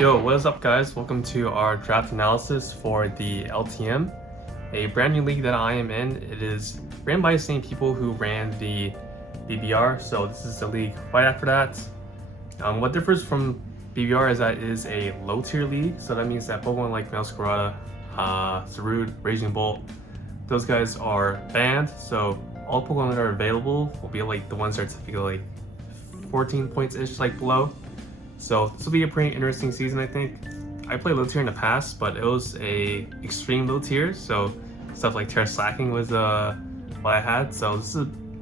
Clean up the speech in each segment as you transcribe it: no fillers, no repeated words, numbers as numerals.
Yo, what is up guys? Welcome to our draft analysis for the LTM, a brand new league that I am in. It is ran by the same people who ran the BBR, so this is the league right after that. What differs from BBR is that it is a low tier league, so that means that Pokemon like Masquerada, Zarude, Raging Bolt, those guys are banned, so all Pokemon that are available will be like the ones that are typically like 14 points-ish like below. So this will be a pretty interesting season, I think. I played low tier in the past, but it was a extreme low tier, so stuff like Terra Slacking was what I had. So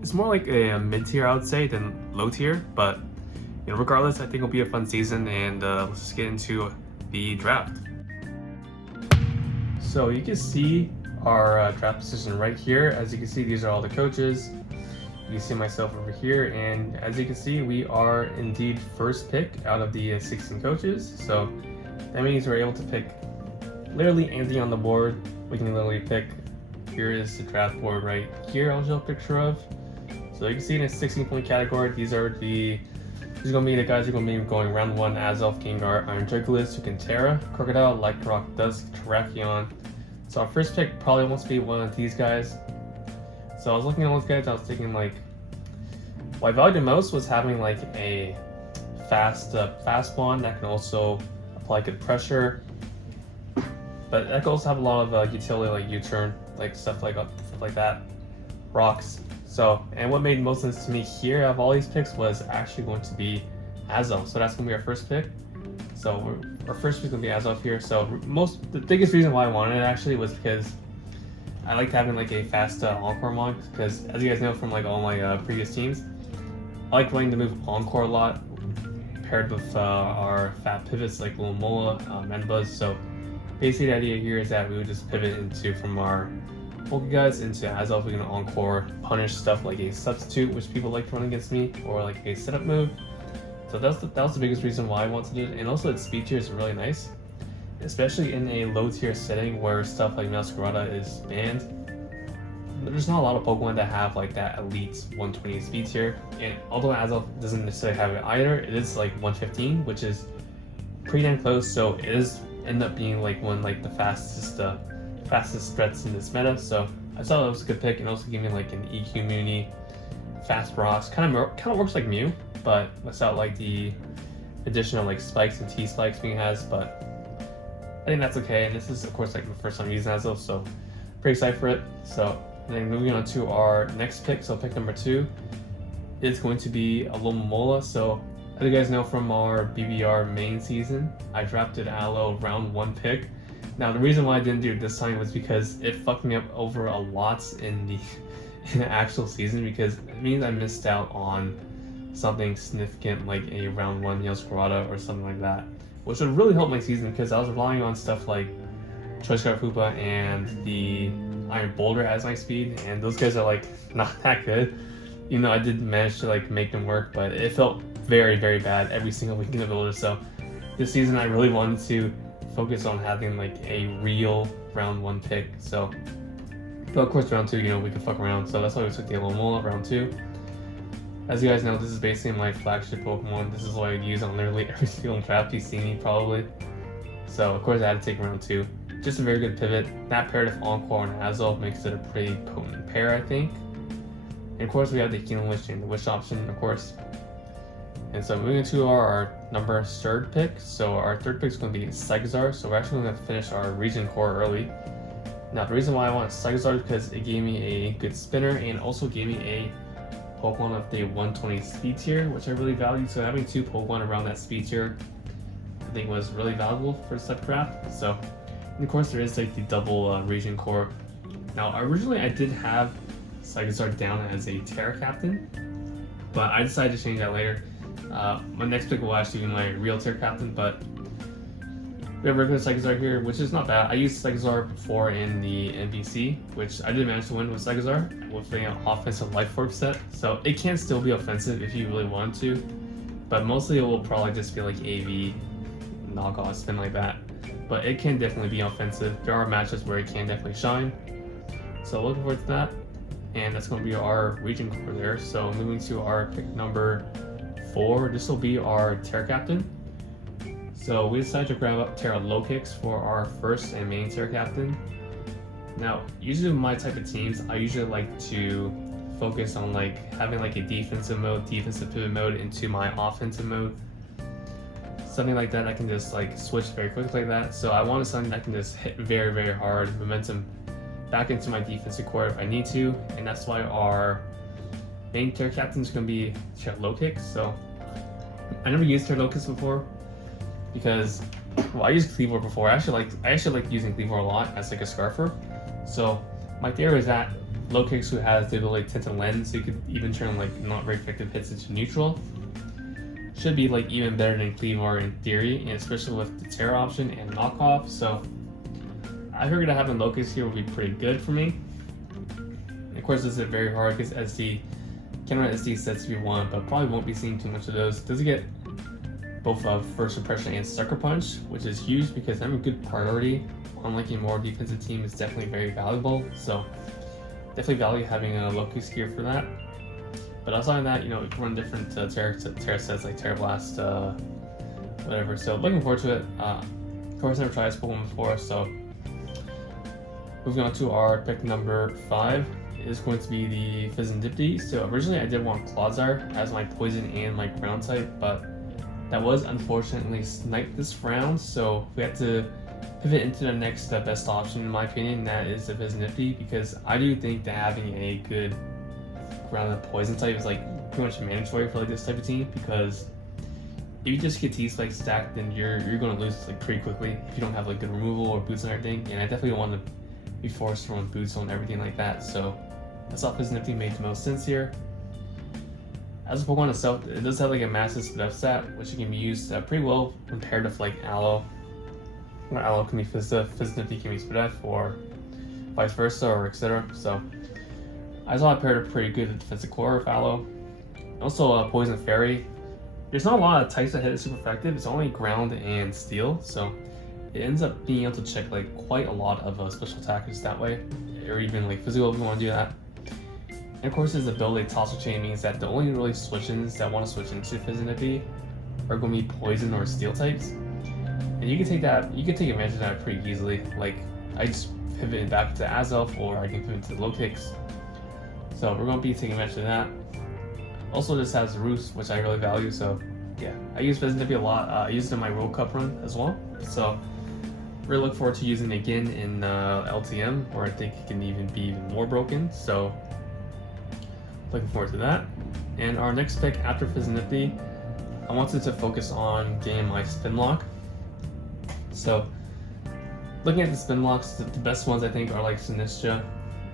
it's more like a mid tier, I would say, than low tier. But regardless, I think it'll be a fun season, and let's just get into the draft. So you can see our draft position right here. As you can see, these are all the coaches. You see myself over here, and as you can see, we are indeed first pick out of the 16 coaches. So that means we're able to pick literally anything on the board. We can literally pick, here is the draft board right here, I'll show a picture of. So you can see in a 16-point category, these are gonna be the guys who are gonna be going round 1: Azelf, Quegar, Iron Jugulis, Terra, Crocodile, Lycanroc, Dusk, Terrakion. So our first pick probably wants to be one of these guys. So I was looking at those guys, I was thinking like, what I valued the most was having like a fast spawn that can also apply good pressure, but that can also have a lot of utility like U-turn, like stuff like that, rocks. So, and what made most sense to me here of all these picks was actually going to be Azelf. So that's gonna be our first pick. So our first pick is gonna be Azelf here. So the biggest reason why I wanted it actually was because I liked having like a fast Encore mod, because as you guys know from like all my previous teams, I like running the move Encore a lot, paired with our fat pivots like Alola, Manbuzz. So basically the idea here is that we would just pivot from our Poke guys into Azelf. We can Encore punish stuff like a substitute, which people like to run against me, or like a setup move. So that was the biggest reason why I wanted it, and also its speed tier is really nice, especially in a low tier setting where stuff like Masquerada is banned. There's not a lot of Pokemon that have like that elite 120 speed tier, and although Azelf doesn't necessarily have it either, it is like 115, which is pretty damn close. So it is end up being like one like the fastest threats in this meta. So I thought that was a good pick, and also giving me like an EQ Muni, fast rocks, kind of works like Mew, but without like the addition of like spikes and T spikes Mew has. But I think that's okay, and this is of course like the first time using Azelf, so pretty excited for it. So then moving on to our next pick, so pick number 2 is going to be Alola. So as you guys know from our BBR main season, I drafted Alola round 1 pick. Now the reason why I didn't do it this time was because it fucked me up over a lot in the actual season, because it means I missed out on something significant like a round 1 Masquerada or something like that, which would really help my season, because I was relying on stuff like Choice Scarf Hoopa and the Iron Boulder as my speed, and those guys are like not that good. I did manage to like make them work, but it felt very, very bad every single week in the builder. So this season I really wanted to focus on having like a real round 1 pick. So, but of course round 2, we could fuck around. So that's why we took the Alola round 2. As you guys know, this is basically my flagship Pokemon. This is what I use on literally every single draft you see me probably. So of course I had to take round 2. Just a very good pivot. That paired with Encore and Azelf makes it a pretty potent pair, I think. And of course we have the Healing Wish and the Wish option, of course. And so moving to our number 3rd pick. So our 3rd pick is going to be Segazar. So we're actually going to finish our region core early. Now the reason why I want Segazar is because it gave me a good spinner, and also gave me a Pokemon of the 120 speed tier, which I really value. So having 2 Pokemon around that speed tier, I think was really valuable for this type of craft. So, and of course there is like the double region core. Now originally I did have Segazar down as a Terra Captain, but I decided to change that later. My next pick will actually be my real Terra Captain, but we have regular Segazar here, which is not bad. I used Segazar before in the NBC, which I did manage to win with Segazar with the offensive Life Orb set. So it can still be offensive if you really want to, but mostly it will probably just be like AV, knockoff, spin like that. But it can definitely be offensive. There are matches where it can definitely shine. So looking forward to that. And that's going to be our region core there. So moving to our pick number 4, this will be our Terra Captain. So we decided to grab up Terra Locus for our first and main Terra captain. Now, usually with my type of teams, I usually like to focus on like having like a defensive pivot mode into my offensive mode. Something like that I can just like switch very quickly like that. So I wanted something that can just hit very, very hard momentum back into my defensive core if I need to, and that's why our main Terra captain is going to be Terra Locus. So I never used Terra Locus before because, well, I used Cleavor before. I actually like using Cleavor a lot as like a scarfer. So my theory is that Locus, who has the ability to Tinted Lens, so you could even turn like not very effective hits into neutral, should be like even better than Cleavor in theory, and especially with the Terra option and knockoff. So I figured that having Locus here would be pretty good for me. And of course, this is very hard because SD can run SD sets if you want, but probably won't be seeing too much of those. Does it get both First Impression and Sucker Punch, which is huge because having a good priority on like a more defensive team is definitely very valuable. So definitely value having a Locus here for that. But outside of that, you know, you can run different Terra sets like Terra Blast, whatever. So looking forward to it. Of course, I never tried this Pokemon before, so moving on to our pick number 5 is going to be the Fizzy. So originally I did want Segazar as my poison and my ground type, but that was unfortunately sniped this round, so we had to pivot into the next best option in my opinion, and that is the Fizzy, because I do think that having a good grounded poison type is like pretty much mandatory for like this type of team, because if you just get T-Spike stacked, then you're going to lose like pretty quickly if you don't have like good removal or boots and everything, and I definitely want to be forced to run boots on everything like that. So I thought Fizzy made the most sense here. As a Pokemon itself, it does have like a massive speed up stat, which can be used pretty well compared with like Aloe. Aloe can be Fizzy can be speed up, or vice versa, or etc. So I thought I paired a pretty good defensive core with Aloe. Also, Poison Fairy. There's not a lot of types that hit it super effective. It's only ground and steel, so it ends up being able to check like quite a lot of special attackers that way, or even like physical if you want to do that. And of course, his ability Tosser Chain means that the only really switch-ins that want to switch into Fizzy are going to be poison or steel types, and you can take advantage of that pretty easily. Like I just pivot back to Azelf, or I can pivot to Locus. So we're going to be taking advantage of that. Also, this has Roost, which I really value. So yeah, I use Fizzy a lot. I used it in my World Cup run as well. So really look forward to using it again in LTM, where I think it can even be even more broken. So looking forward to that. And our next pick after Fizzy, I wanted to focus on getting my spin lock. So looking at the spin locks, the best ones I think are like Sinistcha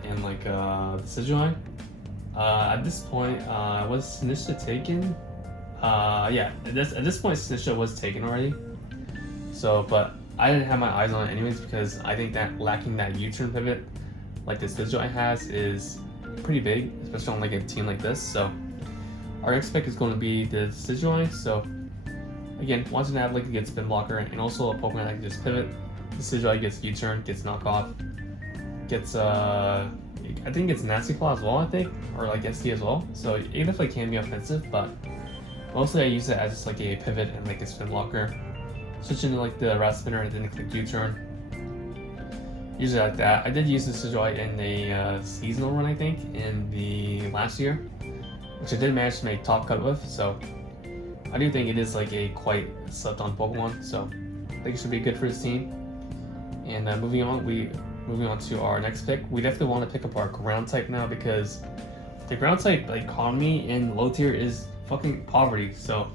and like the Sigui. At this point, was Sinistcha taken? Yeah, at this point Sinistcha was taken already. So, but I didn't have my eyes on it anyways, because I think that lacking that U-turn pivot like the Sigui has is pretty big, especially on like a team like this. So our next pick is going to be the Sigui. So again, wanting to have like a good spin blocker and also a Pokemon that can just pivot. The Sigui gets U-turn, gets knockoff, gets I think it's Nasty Claw as well, I think, or like SD as well. So it definitely can be offensive, but mostly I use it as just like a pivot and like a spin blocker. Switch into like the Rat Spinner and then click U-turn. Usually like that. I did use the Sigui in a seasonal run, I think, in the last year, which I did manage to make top cut with. So I do think it is like a quite slept on Pokemon. So I think it should be good for this team. And moving on to our next pick, we definitely want to pick up our ground type now, because the ground type like economy in low tier is fucking poverty. So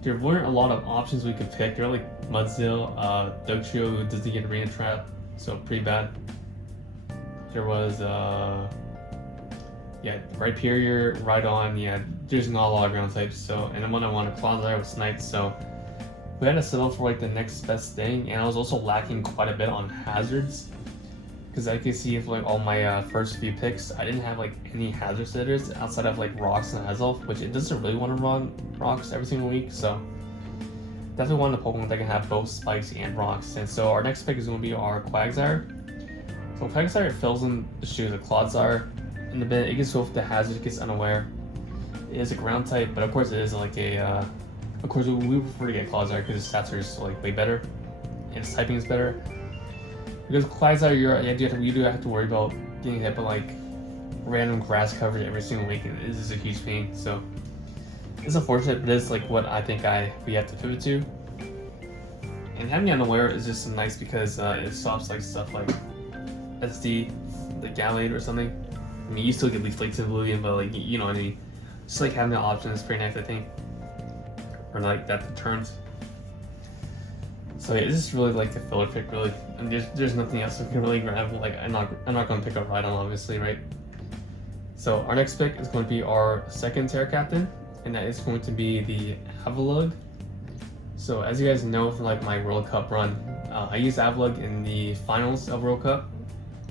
there weren't a lot of options we could pick. There were like Mudzill, Dugtrio, who doesn't get Arena Trap, so pretty bad. There was yeah, Rhyperior, Rhydon, yeah, there's not a lot of ground types. So, and then when I wanted Segazar was Sniped, so we had to settle for like the next best thing. And I was also lacking quite a bit on hazards, because I could see if like all my first few picks, I didn't have like any hazard setters outside of like Rocks and Azelf, which it doesn't really want to run Rocks every single week. So definitely want a Pokemon that can have both Spikes and Rocks. And so our next pick is going to be our Quegar. So Quegar fills in the shoes of Segazar in a bit. It gets off the hazard, gets unaware. It is a ground type, but of course it is like a Of course, we prefer to get Quegar because his stats are just like way better, and his typing is better. Because Quegar, you do have to worry about getting hit by like random grass coverage every single week. This is a huge pain. So it's unfortunate, but it's like what I think we have to pivot to. And having it unaware is just nice because it stops like stuff like SD, the Gallade or something. I mean, you still get Leaf Flakes in Oblivion, but like you know what I mean. Just like having that option is pretty nice, I think. Or like that turns. So yeah, this is really like the filler pick, really. And there's nothing else we can really grab. Like I'm not going to pick up Rhydon, obviously, right? So our next pick is going to be our second Terra Captain, and that is going to be the Avalog. So as you guys know from like my World Cup run, I used Avalog in the finals of World Cup,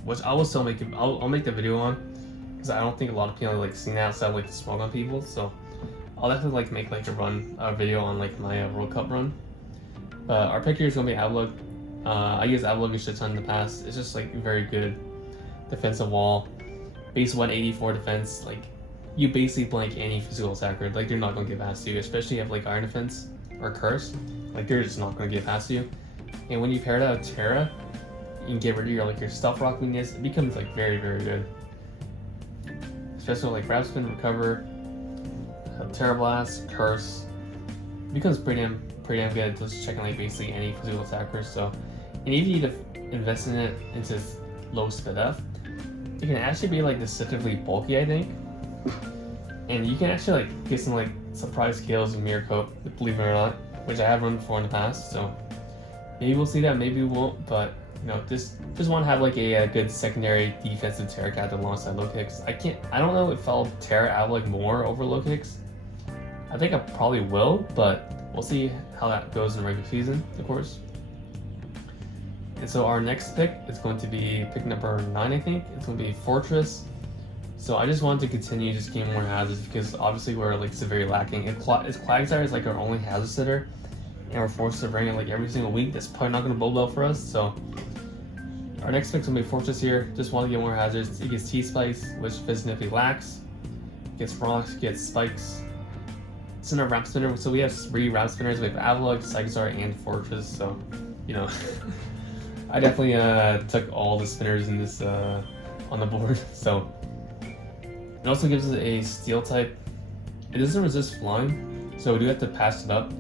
which I will still make. I'll make the video on because I don't think a lot of people like seen that outside like the small gun people. So I'll definitely like make like a video on like my World Cup run. Our pick here is gonna be Avalog. I use Avalog a shit ton in the past. It's just like very good defensive wall, base 184 defense. Like you basically blank any physical attacker. Like they're not gonna get past you, especially if you have like Iron Defense or Curse. Like they're just not gonna get past you. And when you pair that with Terra, you can get rid of your Stealth Rock weakness. It becomes like very good. Especially like Grab Spin, Recover, Terra Blast, Curse. It becomes pretty damn good at just checking like basically any physical attackers. So, and if you need to invest in it into low speed F, it can actually be like deceptively bulky, I think. And you can actually like get some like surprise kills in Mirror Coat, believe it or not, which I have run before in the past. So maybe we'll see that, maybe we won't. But you know, just want to have like a good secondary defensive Terra Captain alongside low kicks. I don't know if I'll Terra Avalog more over low kicks. I think I probably will, but we'll see how that goes in the regular season, of course. And so our next pick is going to be pick number 9, I think. It's going to be Fortress. So I just wanted to continue just getting more hazards because obviously we're like severely lacking. If Quegar is like our only hazard sitter, and we're forced to bring it like every single week, that's probably not going to bode well for us. So our next pick is going to be Fortress here. Just want to get more hazards. It gets T-Spikes, which Fizzy lacks. Gets Rocks, gets Spikes. It's in our Wrap Spinner, so we have 3 Wrap Spinners. We have Avalog, Segazar, and Fortress. So, you know, I definitely took all the spinners in this on the board. So it also gives us a Steel type. It doesn't resist flying, so we do have to pass it up.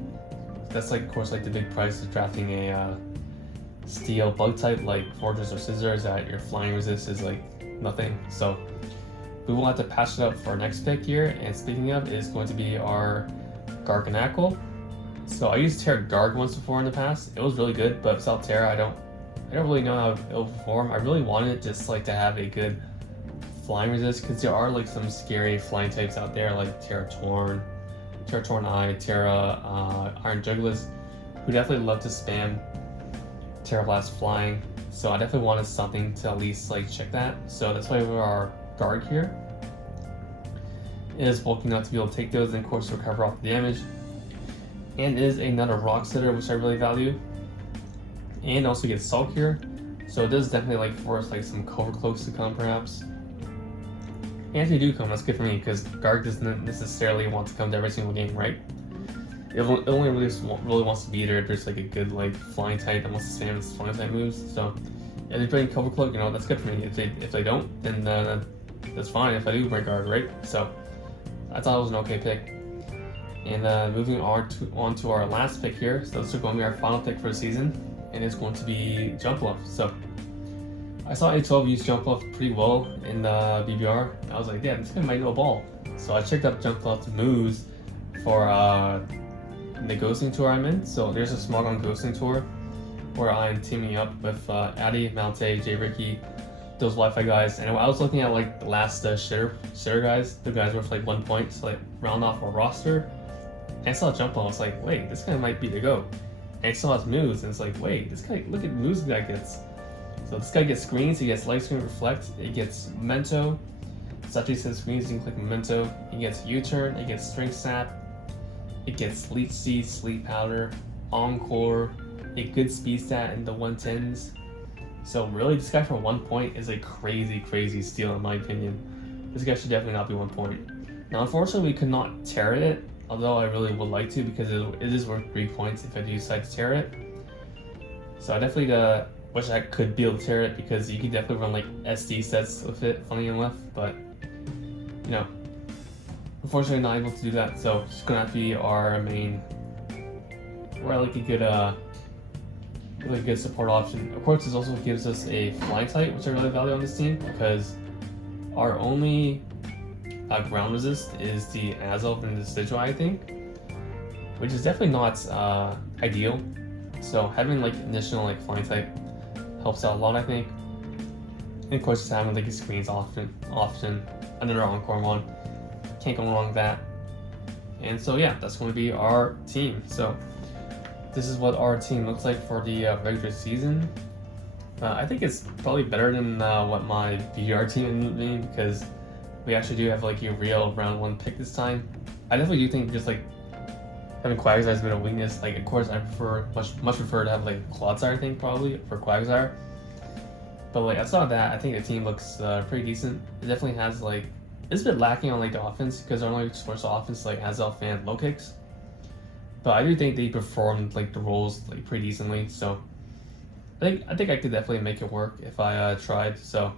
That's like, of course, like the big price of drafting a Steel bug type like Fortress or Scissor is that your flying resist is like nothing. So we will have to pass it up for our next pick here. And speaking of, is going to be our Garganacl. So I used Terra Garg once before in the past. It was really good, but without Terra, I don't really know how it will perform. I really wanted just like to have a good flying resist because there are like some scary flying types out there like Terra Torn Eye, Terra Iron Jugglers, who definitely love to spam Terra Blast flying. So I definitely wanted something to at least like check that. So that's why we have our Garg here. It is bulky enough to be able to take those and of course recover off the damage. And it is another rock sitter, which I really value. And also gets Sulk here. So it does definitely like force like some cover cloaks to come perhaps. And if they do come, that's good for me because Garg doesn't necessarily want to come to every single game, right? It only really wants to be there if there's like a good like flying type that wants to spam its flying type moves. So if they're playing cover cloak, you know, that's good for me. If they don't, then that's fine if I do bring Garg, right? So I thought it was an okay pick. And moving on to our last pick here. So this is going to be our final pick for the season, and it's going to be Jumpluff. So I saw A12 use Jumpluff pretty well in BBR. I was like, yeah, this guy might know a ball. So I checked up Jumpluff's moves for the Ghosting Tour I'm in. So there's a small gun Ghosting Tour where I'm teaming up with Addy, Mount-A, J Ricky, those Wi-Fi guys. And I was looking at like the last shitter guys, the guys worth like 1 point to like round off our roster. And I saw Jumpluff, I was like, wait, this guy might be the GOAT. And I saw his moves, and it's like, wait, this guy, look at the moves that guy gets. So this guy gets screens, he gets light screen reflect, it gets Memento. Such as screens, you can click Memento. It gets U-turn, it gets String Snap, it gets Leech Seed, Sleep Powder, Encore, a good speed stat in the 110s. So really, this guy for 1 point is a crazy steal in my opinion. This guy should definitely not be 1 point. Now unfortunately we could not Terra it although I really would like to because it is worth 3 points if I do decide to tear it. So I definitely wish I could be able to tear it because you can definitely run like SD sets with it, funny enough, but you know, unfortunately not able to do that, so it's gonna have to be our main, or like a good really good support option. Of course, this also gives us a flying type, which I really value on this team because our only ground resist is the Azelf and the Decidueye, I think, which is definitely not ideal. So having like additional like flying type helps out a lot, I think. And of course, just having like screens often another Encore one, can't go wrong with that. And so yeah, that's going to be our team. So this is what our team looks like for the regular season. I think it's probably better than what my VR team ended up being because we actually do have like a real round 1 pick this time. I definitely do think just like having Quagsire is a bit of weakness. Like of course I much prefer to have like Quagsire, I think, probably for Quagsire. But like outside of that, I think the team looks pretty decent. It definitely has like, it's a bit lacking on like the offense because our only source of offense like Azelf and Locus. But I do think they performed like the roles like pretty decently. So I think I could definitely make it work if I tried. So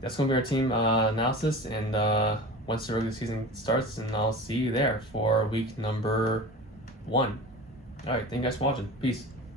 that's gonna be our team analysis, and once the regular season starts, and I'll see you there for week number 1. All right, thank you guys for watching. Peace.